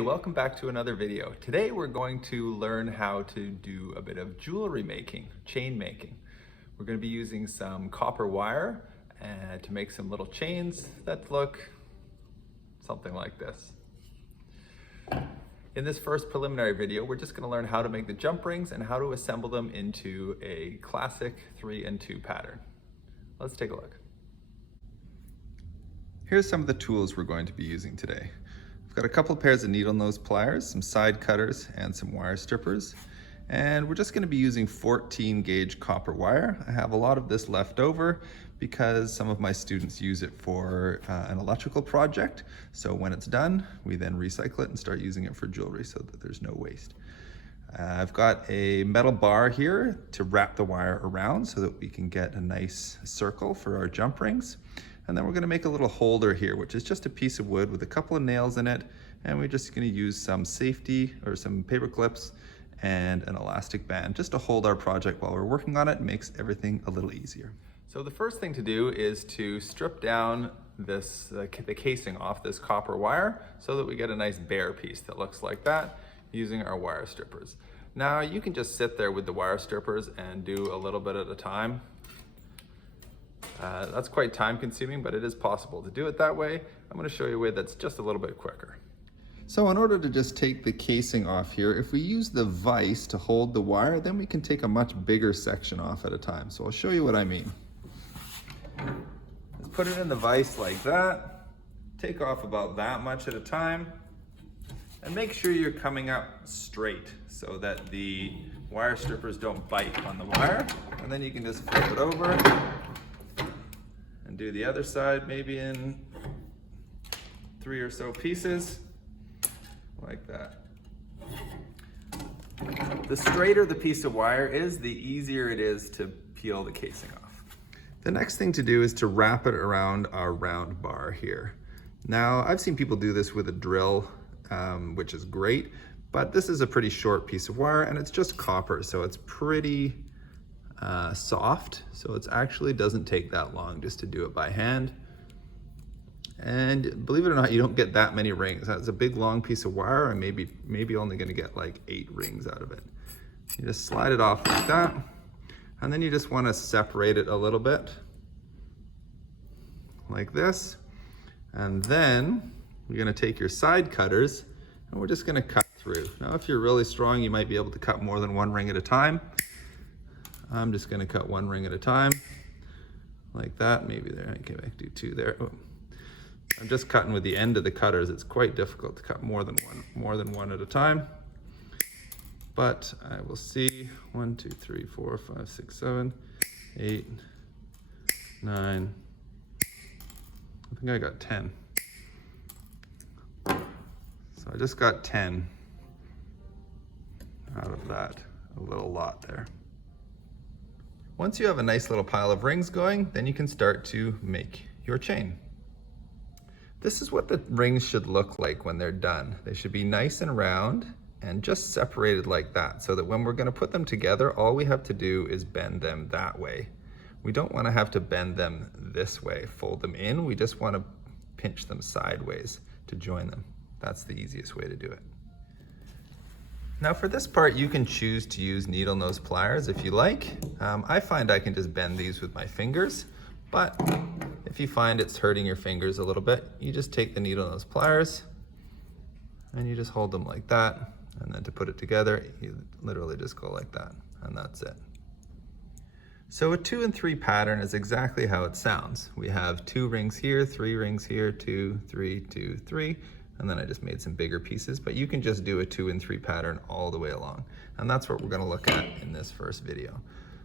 Hey, welcome back to another video. Today we're going to learn how to do a bit of jewelry making, chain making. We're going to be using some copper wire to make some little chains that look something like this. In this first preliminary video, we're just going to learn how to make the jump rings and how to assemble them into a classic 3 and 2 pattern. Let's take a look. Here's some of the tools we're going to be using today. I've got a couple of pairs of needle nose pliers, some side cutters, and some wire strippers. And we're just going to be using 14 gauge copper wire. I have a lot of this left over because some of my students use it for an electrical project. So when it's done, we then recycle it and start using it for jewelry so that there's no waste. I've got a metal bar here to wrap the wire around so that we can get a nice circle for our jump rings. And then we're going to make a little holder here, which is just a piece of wood with a couple of nails in it. And we're just going to use some safety or some paper clips and an elastic band just to hold our project while we're working on it. It makes everything a little easier. So the first thing to do is to strip down the casing off this copper wire so that we get a nice bare piece that looks like that using our wire strippers. Now you can just sit there with the wire strippers and do a little bit at a time. That's quite time consuming, but it is possible to do it that way. I'm going to show you a way that's just a little bit quicker. So in order to just take the casing off here, if we use the vise to hold the wire, then we can take a much bigger section off at a time. So I'll show you what I mean. Let's put it in the vise like that. Take off about that much at a time. And make sure you're coming up straight so that the wire strippers don't bite on the wire. And then you can just flip it over. And do the other side maybe in 3 or so pieces, like that. The straighter the piece of wire is, the easier it is to peel the casing off. The next thing to do is to wrap it around our round bar here. Now, I've seen people do this with a drill, which is great, but this is a pretty short piece of wire and it's just copper, so it's pretty soft, so it actually doesn't take that long just to do it by hand. And believe it or not, you don't get that many rings. That's a big long piece of wire and maybe only going to get like 8 rings out of it. You just slide it off like that, and then you just want to separate it a little bit like this, and then you're going to take your side cutters and we're just going to cut through. Now if you're really strong, you might be able to cut more than 1 ring at a time. I'm just going to cut 1 ring at a time, like that. Maybe there, I can do 2 there. Oh. I'm just cutting with the end of the cutters. It's quite difficult to cut more than one at a time. But I will see 1, 2, 3, 4, 5, 6, 7, 8, 9. I think I got 10. So I just got 10 out of that, a little lot there. Once you have a nice little pile of rings going, then you can start to make your chain. This is what the rings should look like when they're done. They should be nice and round and just separated like that, so that when we're going to put them together, all we have to do is bend them that way. We don't want to have to bend them this way, fold them in. We just want to pinch them sideways to join them. That's the easiest way to do it. Now for this part, you can choose to use needle nose pliers if you like. I find I can just bend these with my fingers, but if you find it's hurting your fingers a little bit, you just take the needle nose pliers and you just hold them like that. And then to put it together, you literally just go like that, and that's it. So a 2 and 3 pattern is exactly how it sounds. We have 2 rings here, 3 rings here, 2, 3, 2, 3. And then I just made some bigger pieces, but you can just do a 2 and 3 pattern all the way along. And that's what we're going to look at in this first video.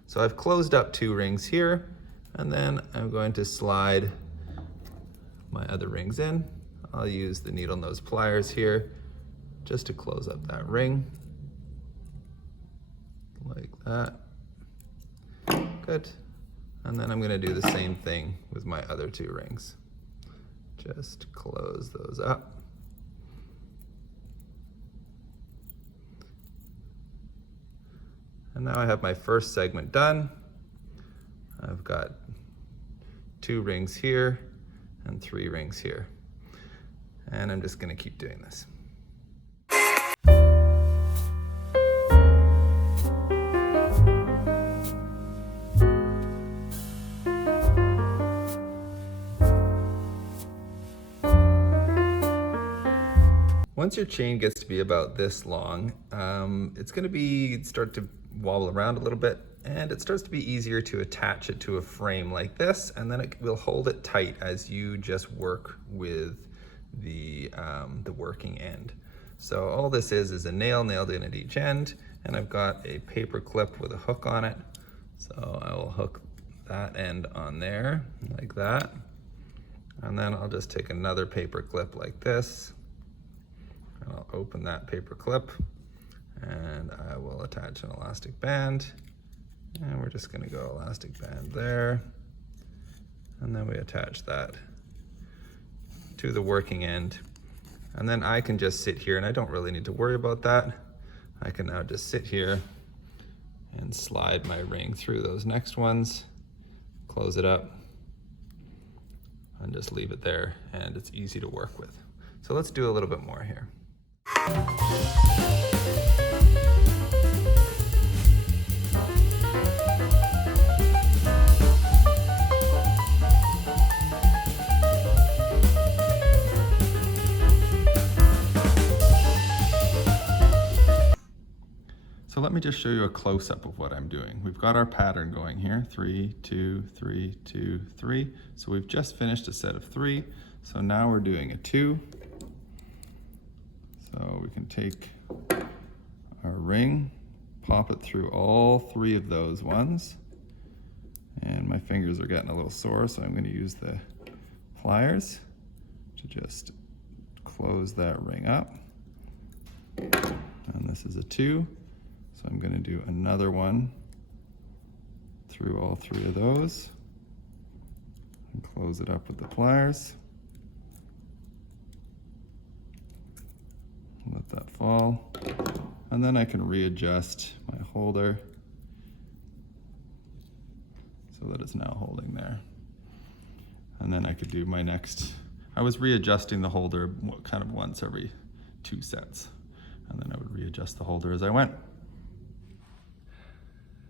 So I've closed up 2 rings here, and then I'm going to slide my other rings in. I'll use the needle nose pliers here just to close up that ring, like that. Good. And then I'm going to do the same thing with my other 2 rings. Just close those up. And now I have my first segment done. I've got 2 rings here, and 3 rings here. And I'm just gonna keep doing this. Once your chain gets to be about this long, it's going to start to wobble around a little bit, and it starts to be easier to attach it to a frame like this, and then it will hold it tight as you just work with the working end. So all this is a nail nailed in at each end, and I've got a paper clip with a hook on it. So I will hook that end on there like that, and then I'll just take another paper clip like this, and I'll open that paper clip, and I will attach an elastic band, and we're just going to go elastic band there, and then we attach that to the working end. And then I can just sit here, and I don't really need to worry about that. I can now just sit here and slide my ring through those next ones, close it up, and just leave it there, and it's easy to work with. So let's do a little bit more here. So let me just show you a close-up of what I'm doing. We've got our pattern going here, 3, 2, 3, 2, 3. So we've just finished a set of 3. So now we're doing a 2. So we can take our ring, pop it through all 3 of those ones. And my fingers are getting a little sore, so I'm going to use the pliers to just close that ring up. And this is a 2. So I'm going to do another one through all 3 of those and close it up with the pliers. Let that fall. And then I can readjust my holder so that it's now holding there. And then I could do my next, I was readjusting the holder kind of once every 2 sets. And then I would readjust the holder as I went.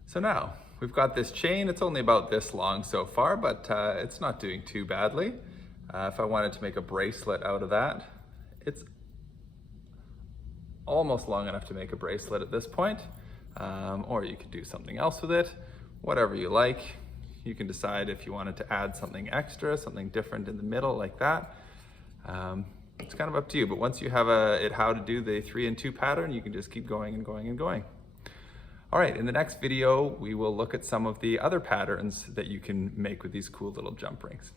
So now we've got this chain. It's only about this long so far, but it's not doing too badly. If I wanted to make a bracelet out of that, it's almost long enough to make a bracelet at this point. Or you could do something else with it, whatever you like. You can decide if you wanted to add something extra, something different in the middle like that. It's kind of up to you, but once you have how to do the 3 and 2 pattern, you can just keep going and going and going. All right, in the next video, we will look at some of the other patterns that you can make with these cool little jump rings.